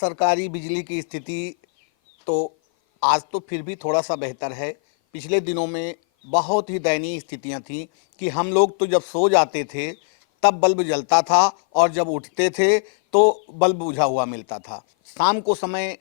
सरकारी बिजली की स्थिति तो आज तो फिर भी थोड़ा सा बेहतर है। पिछले दिनों में बहुत ही दयनीय स्थितियां थीं कि हम लोग तो जब सो जाते थे तब बल्ब जलता था और जब उठते थे तो बल्ब बुझा हुआ मिलता था। शाम को समय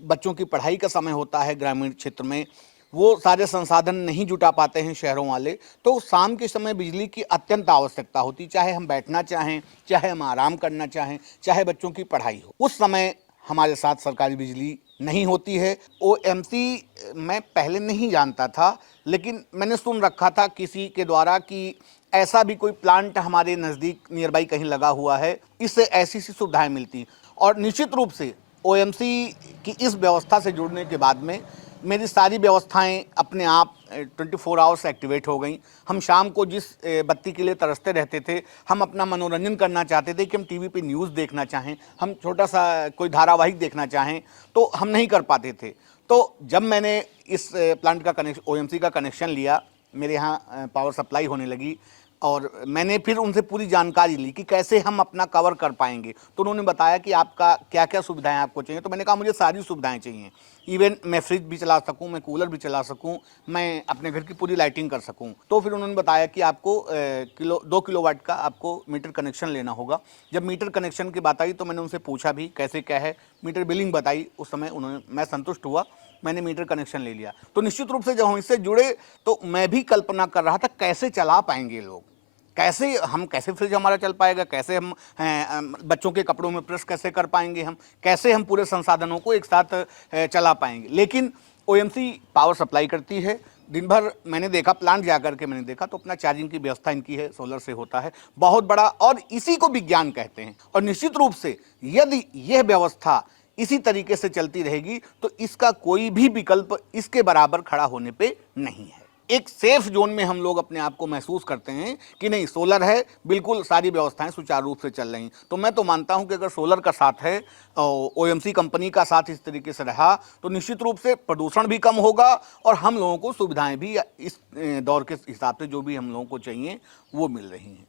बच्चों की पढ़ाई का समय होता है ग्रामीण क्षेत्र में, वो सारे संसाधन नहीं जुटा पाते हैं शहरों वाले, तो शाम के समय बिजली की अत्यंत आवश्यकता होती, चाहे हम बैठना चाहें, चाहे हम आराम करना चाहें, चाहे बच्चों की पढ़ाई हो। उस समय हमारे साथ सरकारी बिजली नहीं होती है। ओएमसी मैं पहले नहीं जानता था, लेकिन मैंने सुन रखा था किसी के द्वारा कि ऐसा भी कोई प्लांट हमारे नज़दीक नियर बाई कहीं लगा हुआ है, इससे ऐसी-ऐसी सुविधाएँ मिलती। और निश्चित रूप से ओएमसी की इस व्यवस्था से जुड़ने के बाद में मेरी सारी व्यवस्थाएं अपने आप 24 आवर्स एक्टिवेट हो गई। हम शाम को जिस बत्ती के लिए तरसते रहते थे, हम अपना मनोरंजन करना चाहते थे कि हम टीवी पे न्यूज़ देखना चाहें, हम छोटा सा कोई धारावाहिक देखना चाहें, तो हम नहीं कर पाते थे। तो जब मैंने इस प्लांट का कनेक्शन, ओएमसी का कनेक्शन लिया, मेरे यहाँ पावर सप्लाई होने लगी और मैंने फिर उनसे पूरी जानकारी ली कि कैसे हम अपना कवर कर पाएंगे। तो उन्होंने बताया कि आपका क्या क्या सुविधाएं आपको चाहिए। तो मैंने कहा मुझे सारी सुविधाएं चाहिए, इवन मैं फ्रिज भी चला सकूं, मैं कूलर भी चला सकूं, मैं अपने घर की पूरी लाइटिंग कर सकूं। तो फिर उन्होंने बताया कि आपको 2 किलोवाट का आपको मीटर कनेक्शन लेना होगा। जब मीटर कनेक्शन की बात आई तो मैंने उनसे पूछा भी कैसे क्या है, मीटर बिलिंग बताई। उस समय उन्होंने, मैं संतुष्ट हुआ, मैंने मीटर कनेक्शन ले लिया। तो निश्चित रूप से जब हम इससे जुड़े तो मैं भी कल्पना कर रहा था कैसे चला पाएंगे लोग, कैसे फ्रिज हमारा चल पाएगा, कैसे हम बच्चों के कपड़ों में प्रेस कैसे कर पाएंगे, हम कैसे हम पूरे संसाधनों को एक साथ चला पाएंगे। लेकिन ओएमसी पावर सप्लाई करती है। दिन भर मैंने देखा, प्लांट जाकर के मैंने देखा तो अपना चार्जिंग की व्यवस्था इनकी है, सोलर से होता है, बहुत बड़ा, और इसी को विज्ञान कहते हैं। और निश्चित रूप से यदि यह व्यवस्था इसी तरीके से चलती रहेगी तो इसका कोई भी विकल्प इसके बराबर खड़ा होने पे नहीं है। एक सेफ जोन में हम लोग अपने आप को महसूस करते हैं कि नहीं, सोलर है, बिल्कुल सारी व्यवस्थाएं सुचारू रूप से चल रही। तो मैं तो मानता हूं कि अगर सोलर का साथ है, ओएमसी कंपनी का साथ इस तरीके से रहा, तो निश्चित रूप से प्रदूषण भी कम होगा और हम लोगों को सुविधाएं भी इस दौर के हिसाब से जो भी हम लोगों को चाहिए वो मिल रही हैं।